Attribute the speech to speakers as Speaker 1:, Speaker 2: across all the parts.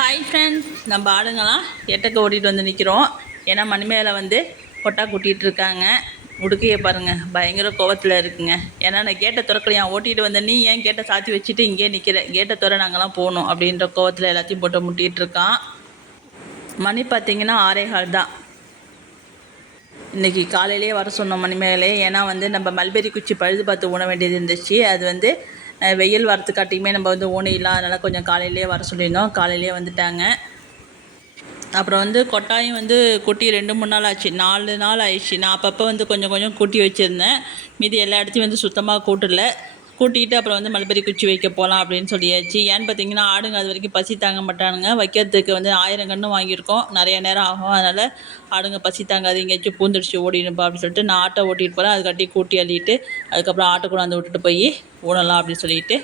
Speaker 1: Hi friends நம்ம ஆடுங்களாம் எட்டக்க ஓட்டிகிட்டு வந்து நிற்கிறோம் ஏன்னா மணிமேல வந்து கொட்டா கூட்டிகிட்டு இருக்காங்க. உடுக்கையை பாருங்கள் பயங்கர கோவத்தில் இருக்குங்க. ஏன்னா நான் கேட்டை திறக்கலையா ஓட்டிகிட்டு வந்த? நீ ஏன் கேட்டை சாத்தி வச்சுட்டு இங்கேயே நிற்கிற கேட்டை திற நாங்களாம் போகணும் அப்படின்ற கோவத்தில் எல்லாத்தையும் போட்டு முட்டிகிட்டு இருக்கான். மணி பார்த்தீங்கன்னா ஆறே கால் தான். இன்றைக்கி காலையிலேயே வர சொன்னோம் மணிமேலே ஏன்னா வந்து நம்ம மல்பெரி குச்சி பழுது பார்த்து உண வேண்டியது இருந்துச்சு. அது வந்து வெயில் வரத்துக்காட்டியுமே நம்ம வந்து ஊனையிலாம் அதனால் கொஞ்சம் காலையிலேயே வர சொல்லியிருந்தோம். காலையிலேயே வந்துட்டாங்க. அப்புறம் வந்து கொட்டாயும் வந்து குட்டி ரெண்டு மூணு நாள் ஆச்சு. நாலு நாள் ஆயிடுச்சு. நான் அப்பப்போ வந்து கொஞ்சம் கொஞ்சம் கூட்டி வச்சுருந்தேன். மீதி எல்லா இடத்தையும் வந்து சுத்தமாக கூட்டல. கூட்டிகிட்டு அப்புறம் வந்து மல்பெரி குச்சி வைக்க போகலாம் அப்படின்னு சொல்லியாச்சு. ஏன்னு பார்த்தீங்கன்னா ஆடுங்க அது வரைக்கும் பசி தாங்க மாட்டானுங்க. வைக்கிறதுக்கு வந்து ஆயிரம் கன்று வாங்கியிருக்கோம். நிறைய நேரம் ஆகும். அதனால் ஆடுங்க பசி தாங்காது. எங்கேயாச்சும் பூந்துடுச்சு ஓடிடுப்பா அப்படின்னு சொல்லிட்டு நான் ஆட்டை ஓட்டிகிட்டு போகிறேன் அது கட்டி கூட்டி அள்ளிட்டு அதுக்கப்புறம் ஆட்டை கொண்டாந்து விட்டுட்டு போய் ஊனலாம் அப்படின்னு சொல்லிட்டு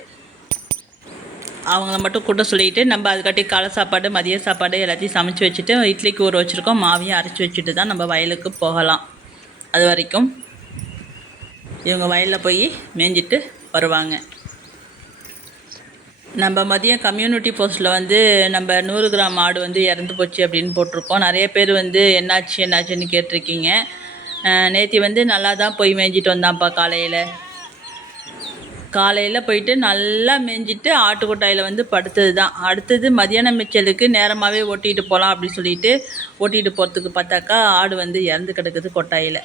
Speaker 1: அவங்கள மட்டும் கூட்ட சொல்லிட்டு நம்ம அதுக்காட்டி காலை சாப்பாடு மதிய சாப்பாடு எல்லாத்தையும் சமைச்சு வச்சுட்டு இட்லிக்கு ஊற வச்சுருக்கோம். மாவையும் அரைச்சி வச்சுட்டு தான் நம்ம வயலுக்கு போகலாம். அது வரைக்கும் இவங்க வயலில் போய் மேய்ஞ்சிட்டு வருவாங்க. நம்ம மதியம் கம்யூனிட்டி போஸ்ட்டில் வந்து நம்ம நூறு கிராம் ஆடு வந்து இறந்து போச்சு அப்படின்னு போட்டிருக்கோம். நிறைய பேர் வந்து என்னாச்சு என்னாச்சுன்னு கேட்டிருக்கீங்க. நேற்று வந்து நல்லா தான் போய் மேய்ஞ்சிட்டு வந்தான்ப்பா காலையில். காலையில் போயிட்டு நல்லா மேய்ஞ்சிட்டு ஆட்டுக்கொட்டாயில் வந்து படுத்தது தான் அடுத்தது மதியானம் மிச்சலுக்கு நேரமாகவே ஓட்டிகிட்டு போகலாம் அப்படின்னு சொல்லிட்டு ஓட்டிகிட்டு போகிறதுக்கு பார்த்தாக்கா ஆடு வந்து இறந்து கிடக்குது கொட்டாயில்.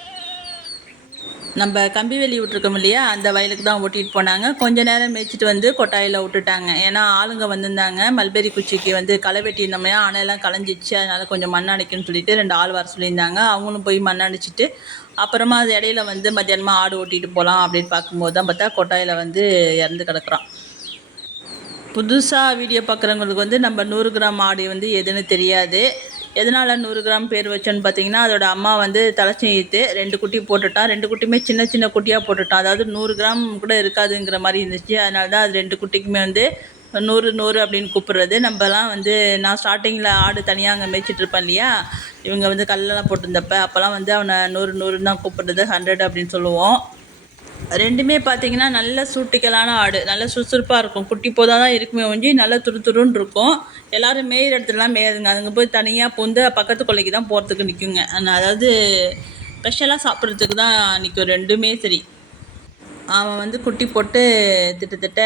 Speaker 1: நம்ம கம்பி வேலி விட்ருக்கோம் இல்லையா? அந்த வயலுக்கு தான் ஓட்டிகிட்டு போனாங்க. கொஞ்ச நேரம் மேய்ச்சிட்டு வந்து கொட்டாயில் விட்டுட்டாங்க. ஏன்னா ஆளுங்க வந்திருந்தாங்க. மல்பெரி குச்சிக்கு வந்து களை வெட்டியிருந்தோம்னா அணையெல்லாம் களைஞ்சிச்சு. அதனால் கொஞ்சம் மண் அணைக்குன்னு சொல்லிட்டு ரெண்டு ஆள் வர சொல்லியிருந்தாங்க. அவங்களும் போய் மண்ணணைச்சிட்டு அப்புறமா அது இடையில வந்து மத்தியானமாக ஆடு ஓட்டிகிட்டு போகலாம் அப்படின்னு பார்க்கும்போது தான் பார்த்தா கொட்டாயில் வந்து இறந்து கிடக்குறான். புதுசாக வீடியோ பார்க்குறவங்களுக்கு வந்து நம்ம நூறு கிராம் ஆடு வந்து எதுன்னு தெரியாது. எதனால் நூறு கிராம் பேர் வச்சோன்னு பார்த்தீங்கன்னா அதோட அம்மா வந்து தலைச்சீத்து ரெண்டு குட்டி போட்டுட்டான். ரெண்டு குட்டியுமே சின்ன சின்ன குட்டியாக போட்டுட்டான். அதாவது நூறு கிராம் கூட இருக்காதுங்கிற மாதிரி இருந்துச்சு. அதனால தான் அது ரெண்டு குட்டிக்குமே வந்து நூறு நூறு அப்படின்னு கூப்பிடுறது. நம்மலாம் வந்து நான் ஸ்டார்டிங்கில் ஆடு தனியாக அங்கே மேய்ச்சிட்டு இருப்பேன் இல்லையா? இவங்க வந்து கல்லெல்லாம் போட்டிருந்தப்ப அப்போல்லாம் வந்து அவனை நூறு நூறுன்னு தான் கூப்பிடுறது. ஹண்ட்ரட் அப்படின்னு சொல்லுவோம். ரெண்டுமே பார்த்தீங்கன்னா நல்ல சூட்டிக்கலான ஆடு. நல்ல சுறுசுறுப்பாக இருக்கும். குட்டி போதாக தான் இருக்குமே ஒஞ்சி நல்ல துரு துருன்னு இருக்கும். எல்லோரும் மேயிற இடத்துலலாம் மேயுதுங்க. அதுங்க போய் தனியாக பூந்து பக்கத்து கொல்லைக்கு தான் போகிறதுக்கு நிற்குங்க அதாவது ஸ்பெஷலாக சாப்பிட்றதுக்கு தான் நிற்கும் ரெண்டுமே சரி. அவன் வந்து குட்டி போட்டு கிட்டத்தட்ட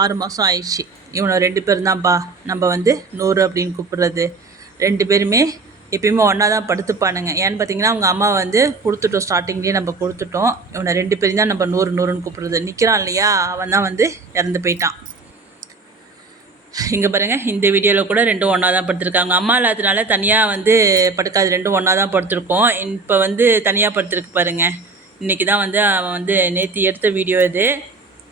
Speaker 1: ஆறு மாதம் ஆயிடுச்சு. இவனை ரெண்டு பேரும் தான்ப்பா நம்ம வந்து நூறு அப்படின்னு கூப்பிட்றது. ரெண்டு பேருமே எப்பயுமே ஒன்றா தான் படுத்துப்பானுங்க. ஏன்னு பார்த்தீங்கன்னா அவங்க அம்மா வந்து கொடுத்துட்டோம் ஸ்டார்டிங்லேயே நம்ம கொடுத்துட்டோம். இவனை ரெண்டு பேரும் தான் நம்ம நூறு நூறுன்னு கூப்பிடுறது. நிற்கிறான் இல்லையா? அவன் தான் வந்து இறந்து போயிட்டான். இங்கே பாருங்கள் இந்த வீடியோவில் கூட ரெண்டும் ஒன்றா தான் படுத்திருக்காங்க. அம்மா இல்லாததுனால தனியாக வந்து படுக்காது ரெண்டும் ஒன்றா தான் படுத்திருக்கோம். இப்போ வந்து தனியாக படுத்திருக்கு பாருங்கள் இன்றைக்கி தான் வந்து அவன் வந்து நேற்று எடுத்த வீடியோ இது.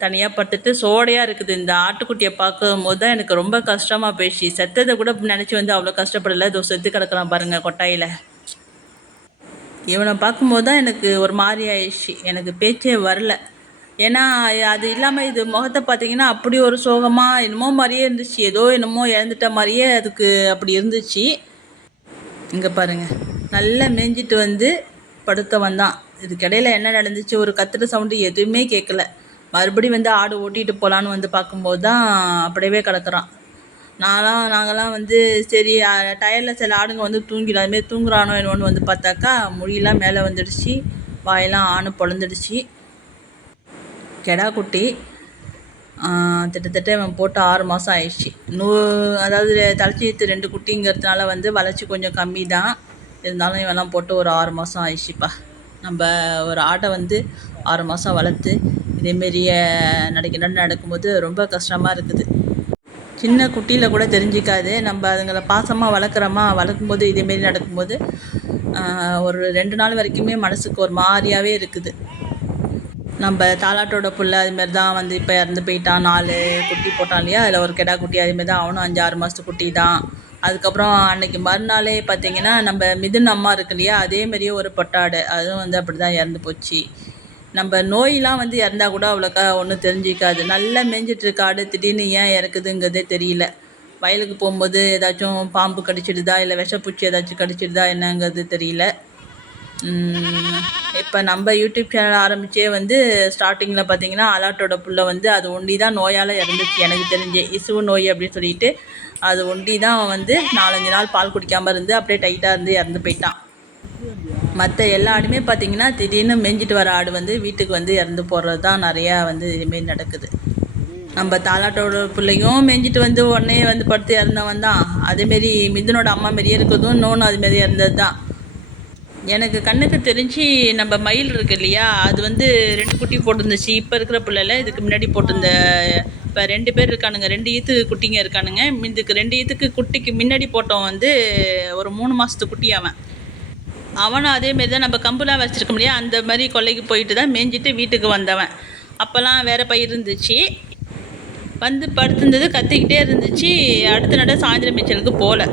Speaker 1: தனியாக படுத்துட்டு சோடையாக இருக்குது. இந்த ஆட்டுக்குட்டியை பார்க்கும் போது தான் எனக்கு ரொம்ப கஷ்டமாக போயிடுச்சு. செத்ததை கூட நினச்சி வந்து அவ்வளோ கஷ்டப்படலை. இதோ செத்து கிடக்குறான் பாருங்கள் கொட்டாயில். இவனை பார்க்கும்போது தான் எனக்கு ஒரு மாதிரி ஆயிடுச்சு. எனக்கு பேச்சே வரல. ஏன்னா அது இல்லாமல் இது முகத்தை பார்த்தீங்கன்னா அப்படி ஒரு சோகமாக என்னமோ மாதிரியே இருந்துச்சு. ஏதோ என்னமோ இழந்துட்ட மாதிரியே அதுக்கு அப்படி இருந்துச்சு. இங்கே பாருங்கள் நல்லா மேய்ஞ்சிட்டு வந்து படுத்தவன் தான். இதுக்கிடையில் என்ன நடந்துச்சு? ஒரு கத்துற சவுண்டு எதுவுமே கேட்கல. மறுபடியும் வந்து ஆடு ஓட்டிகிட்டு போகலான்னு வந்து பார்க்கும்போது தான் அப்படியே கிடக்குறான் நான்லாம் நாங்கள்லாம் வந்து சரி டயரில் சில ஆடுங்க வந்து தூங்கிடும். அதுமாரி தூங்குறானோ என்னோன்னு வந்து பார்த்தாக்கா முடியெல்லாம் மேலே வந்துடுச்சு. வாயெல்லாம் ஆணு பொழந்துடுச்சு. கெடா குட்டி கிட்டத்தட்ட இவன் போட்டு ஆறு மாதம் ஆயிடுச்சு. நூ அதாவது தலைச்சீத்து ரெண்டு குட்டிங்கிறதுனால வந்து வளர்ச்சி கொஞ்சம் கம்மி தான் இருந்தாலும் இவெல்லாம் போட்டு ஒரு ஆறு மாதம் ஆயிடுச்சுப்பா. நம்ம ஒரு ஆட்டை வந்து ஆறு மாதம் வளர்த்து இதேமாரி நடக்க நடக்கும்போது ரொம்ப கஷ்டமாக இருக்குது. சின்ன குட்டியில் கூட தெரிஞ்சிக்காது. நம்ம அதுங்களை பாசமாக வளர்க்குறோமா? வளர்க்கும்போது இதேமாரி நடக்கும்போது ஒரு ரெண்டு நாள் வரைக்குமே மனசுக்கு ஒரு மாதிரியாகவே இருக்குது. நம்ம தாலாட்டோட புள்ள அதுமாரி தான் வந்து இப்போ இறந்து போயிட்டான் நாலு குட்டி போட்டான் இல்லையா? அதில் ஒரு கெடா குட்டி அதுமாரி தான் அவனும் அஞ்சு ஆறு மாதத்து குட்டி தான். அதுக்கப்புறம் அன்னைக்கு மறுநாளே பார்த்தீங்கன்னா நம்ம மிதுன் அம்மா இருக்கு இல்லையா? அதே மாதிரியே ஒரு பொட்டாடு. அதுவும் வந்து அப்படி தான் இறந்து போச்சு. நம்ம நோயெலாம் வந்து இறந்தா கூட அவ்வளோக்கா ஒன்றும் தெரிஞ்சிக்காது. நல்லா மேய்ஞ்சிட்டு இருக்க திடீர்னு ஏன் இறக்குதுங்கிறதே தெரியல. வயலுக்கு போகும்போது ஏதாச்சும் பாம்பு கடிச்சிடுதா? இல்லை விஷப்பூச்சி ஏதாச்சும் கடிச்சிடுதா? என்னங்கிறது தெரியல. இப்போ நம்ம யூடியூப் சேனல் ஆரம்பித்தே வந்து ஸ்டார்டிங்கில் பார்த்தீங்கன்னா அலாட்டோட புள்ள வந்து அது ஒண்டி தான் நோயால் இறந்துச்சு. எனக்கு தெரிஞ்சு இசுவு நோய் அப்படின்னு சொல்லிட்டு அது ஒண்டி தான் வந்து நாலஞ்சு நாள் பால் குடிக்காமல் இருந்து அப்படியே டைட்டாக இருந்து இறந்து போயிட்டான். மற்ற எல்லா ஆடுமே பார்த்தீங்கன்னா திடீர்னு மேய்ஞ்சிட்டு வர ஆடு வந்து வீட்டுக்கு வந்து இறந்து போடுறது தான் நிறையா வந்து இதுமாரி நடக்குது. நம்ம தாலாட்டோட பிள்ளையும் மேய்ஞ்சிட்டு வந்து உடனே வந்து படுத்து இறந்தவன் தான். அதேமாரி மிதுனோட அம்மா மாரியே இருக்கிறதும் இன்னொன்று அதுமாரி இறந்தது தான் எனக்கு கண்ணுக்கு தெரிஞ்சு நம்ம மயில் இருக்கு இல்லையா அது வந்து ரெண்டு குட்டி போட்டிருந்துச்சு. இப்போ இருக்கிற பிள்ளைல இதுக்கு முன்னாடி போட்டிருந்த இப்போ ரெண்டு பேர் இருக்கானுங்க ரெண்டு ஈத்து குட்டிங்க இருக்கானுங்க. இதுக்கு ரெண்டு ஈத்துக்கு குட்டிக்கு முன்னாடி போட்டவன் வந்து ஒரு மூணு மாதத்து குட்டி அவன். அவனும் அதேமாரி தான் நம்ம கம்புலாம் வச்சுருக்க முடியாது. அந்த மாதிரி கொல்லைக்கு போயிட்டு தான் மேய்ஞ்சிட்டு வீட்டுக்கு வந்தவன். அப்போல்லாம் வேறு பயிர் இருந்துச்சு. வந்து படுத்திருந்தது கத்திக்கிட்டே இருந்துச்சு. அடுத்த நட சாயந்தரம் மேய்ச்சலுக்கு போகல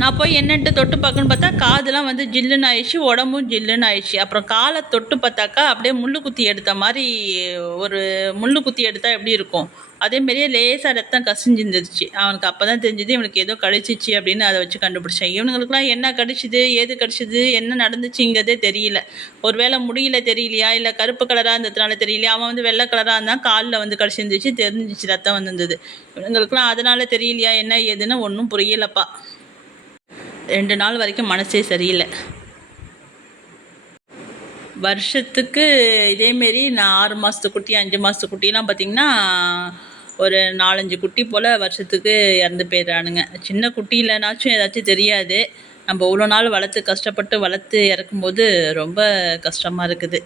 Speaker 1: நான் போய் என்னன்ட்டு தொட்டு பார்க்கணுன்னு பார்த்தா காதுலாம் வந்து ஜில்லுன்னு ஆயிடுச்சு உடம்பும் ஜில்லுன்னு ஆயிடுச்சு அப்புறம் காலை தொட்டு பார்த்தாக்கா அப்படியே முள்ளு குத்தி எடுத்த மாதிரி ஒரு முள்ளு குத்தி எடுத்தால் எப்படி இருக்கும்? அதே மாதிரியே லேசாக ரத்தம் கசிஞ்சிருந்துருச்சு அவனுக்கு அப்போ தான் தெரிஞ்சது இவனுக்கு ஏதோ கடிச்சிச்சு அப்படின்னு அதை வச்சு கண்டுபிடிச்சேன். இவனுங்களுக்குலாம் என்ன கடிச்சிது ஏது கடிச்சிது என்ன நடந்துச்சுங்கிறதே தெரியல. ஒரு வேளை முடியல தெரியலையா இல்லை கருப்பு கலராக இருந்ததுனால தெரியலையா அவன் வந்து வெள்ளை கலராக இருந்தால் காலில் வந்து கடிச்சிருந்துச்சு தெரிஞ்சிச்சு ரத்தம் வந்திருந்தது. இவனுங்களுக்குலாம் அதனால் தெரியலையா என்ன ஏதுன்னு ஒன்றும் புரியலப்பா. ரெண்டு நாள் வரைக்கும் மனசே சரியில்லை. வருஷத்துக்கு இதேமாரி நான் ஆறு மாதத்து குட்டி அஞ்சு மாதத்து குட்டிலாம் பார்த்திங்கன்னா ஒரு நாலஞ்சு குட்டி போல் வருஷத்துக்கு இறந்து போயிடுறானுங்க. சின்ன குட்டி இல்லைனாச்சும் ஏதாச்சும் தெரியாது. நம்ம இவ்வளோ நாள் வளர்த்து கஷ்டப்பட்டு வளர்த்து இறக்கும்போது ரொம்ப கஷ்டமாக இருக்குது.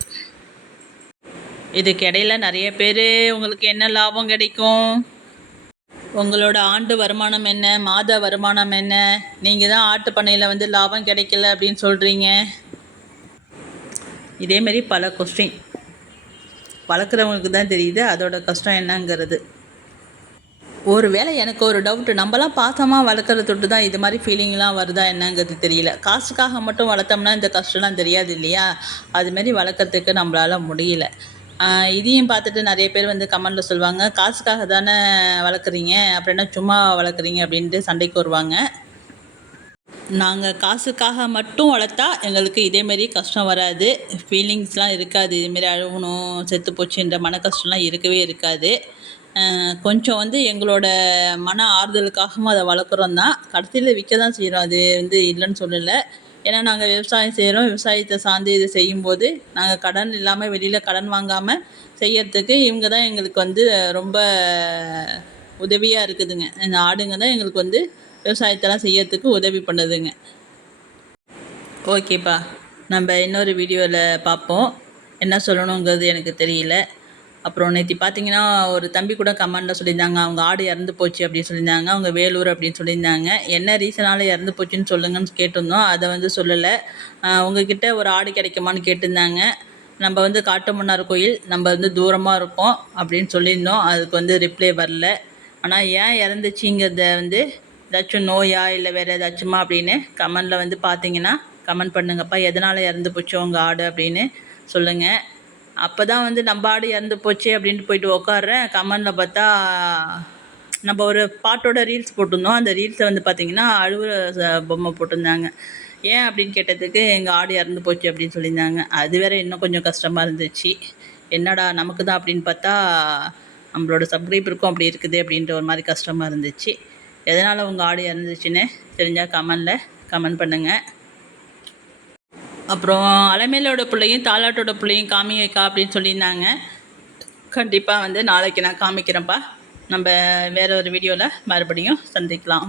Speaker 1: இதுக்கு இடையில நிறைய பேர் உங்களுக்கு என்ன லாபம் கிடைக்கும்? உங்களோட ஆண்டு வருமானம் என்ன? மாத வருமானம் என்ன? நீங்கள் தான் ஆட்டு பண்ணையில் வந்து லாபம் கிடைக்கல அப்படின்னு சொல்கிறீங்க இதேமாரி பல கொஸ்டின் வளர்க்குறவங்களுக்கு தான் தெரியுது அதோட கஷ்டம் என்னங்கிறது. ஒரு வேளை எனக்கு ஒரு டவுட்டு நம்மலாம் பாசமாக வளர்க்குறது தொட்டு தான் இது மாதிரி ஃபீலிங்லாம் வருதா என்னங்கிறது தெரியல. காசுக்காக மட்டும் வளர்த்தோம்னா இந்த கஷ்டம்லாம் தெரியாது இல்லையா? அதுமாரி வளர்க்குறதுக்கு நம்மளால் முடியல. இதையும் பார்த்துட்டு நிறைய பேர் வந்து கமெண்டில் சொல்லுவாங்க காசுக்காக தானே வளர்க்குறீங்க? அப்புறம் என்ன சும்மா வளர்க்குறீங்க? அப்படின்ட்டு சண்டைக்கு வருவாங்க. நாங்கள் காசுக்காக மட்டும் வளர்த்தா எங்களுக்கு இதேமாரி கஷ்டம் வராது. ஃபீலிங்ஸ்லாம் இருக்காது. இதுமாரி அழுகணும் செத்து போச்சுன்ற மன கஷ்டம்லாம் இருக்கவே இருக்காது. கொஞ்சம் வந்து எங்களோட மன ஆறுதலுக்காகவும் அதை வளர்க்குறோம் தான். கடைசியில் விற்க தான் செய்கிறோம் அது வந்து இல்லைன்னு சொல்லலை. ஏன்னா நாங்கள் விவசாயம் செய்கிறோம் விவசாயத்தை சார்ந்து இதை செய்யும்போது நாங்கள் கடன் இல்லாமல் வெளியில் கடன் வாங்காமல் செய்யறதுக்கு இவங்க தான் எங்களுக்கு வந்து ரொம்ப உதவியாக இருக்குதுங்க. இந்த ஆடுங்க தான் எங்களுக்கு வந்து விவசாயத்தெல்லாம் செய்யறதுக்கு உதவி பண்ணுதுங்க. ஓகேப்பா. நம்ம இன்னொரு வீடியோவில் பார்ப்போம் என்ன சொல்லணுங்கிறது எனக்கு தெரியல. அப்புறம் நேற்று பார்த்தீங்கன்னா ஒரு தம்பி கூட கமெண்டில் சொல்லியிருந்தாங்க அவங்க ஆடு இறந்து போச்சு அப்படின்னு சொல்லியிருந்தாங்க அவங்க வேலூர் அப்படின்னு சொல்லியிருந்தாங்க. என்ன ரீசனால் இறந்து போச்சுன்னு சொல்லுங்கன்னு கேட்டிருந்தோம். அதை வந்து சொல்லலை. உங்ககிட்ட ஒரு ஆடு கிடைக்குமான்னு கேட்டிருந்தாங்க. நம்ம வந்து காட்டுமன்னார் கோயில் நம்ம வந்து தூரமாக இருக்கோம் அப்படின்னு சொல்லியிருந்தோம். அதுக்கு வந்து ரிப்ளை வரல. ஆனால் ஏன் இறந்துச்சிங்கிறத வந்து ஏதாச்சும் நோயா இல்லை வேறு ஏதாச்சுமா அப்படின்னு கமெண்டில் வந்து பார்த்தீங்கன்னா கமெண்ட் பண்ணுங்கப்பா எதனால் இறந்து போச்சு உங்கள் ஆடு? அப்படின்னு சொல்லுங்கள் அப்போ தான் வந்து நம்ம ஆடு இறந்து போச்சு அப்படின்ட்டு போயிட்டு உக்காடுறேன் கமெண்டில் பார்த்தா நம்ம ஒரு பாட்டோட ரீல்ஸ் போட்டிருந்தோம். அந்த ரீல்ஸை வந்து பார்த்திங்கன்னா அழுவுற ச- பொம்மை போட்டிருந்தாங்க. ஏன் அப்படின்னு கேட்டதுக்கு எங்கள் ஆடு இறந்து போச்சு அப்படின்னு சொல்லியிருந்தாங்க. அது வேற இன்னும் கொஞ்சம் கஷ்டமாக இருந்துச்சு. என்னடா நமக்கு தான் அப்படின்னு பார்த்தா நம்மளோட சப்ஸ்கிரைபருக்கும் அப்படி இருக்குது அப்படின்ற ஒரு மாதிரி கஷ்டமாக இருந்துச்சு. எதனால் உங்கள் ஆடு இறந்துச்சுன்னு தெரிஞ்சால் கமெண்டில் கமெண்ட் பண்ணுங்கள் அப்புறம் அலமேலோட பிள்ளையும் தாலாட்டோட பிள்ளையும் காமிக்கா அப்படின்னு சொல்லியிருந்தாங்க. கண்டிப்பாக வந்து நாளைக்கு நான் காமிக்கிறேன்ப்பா. நம்ம வேற ஒரு வீடியோவில் மறுபடியும் சந்திக்கலாம்.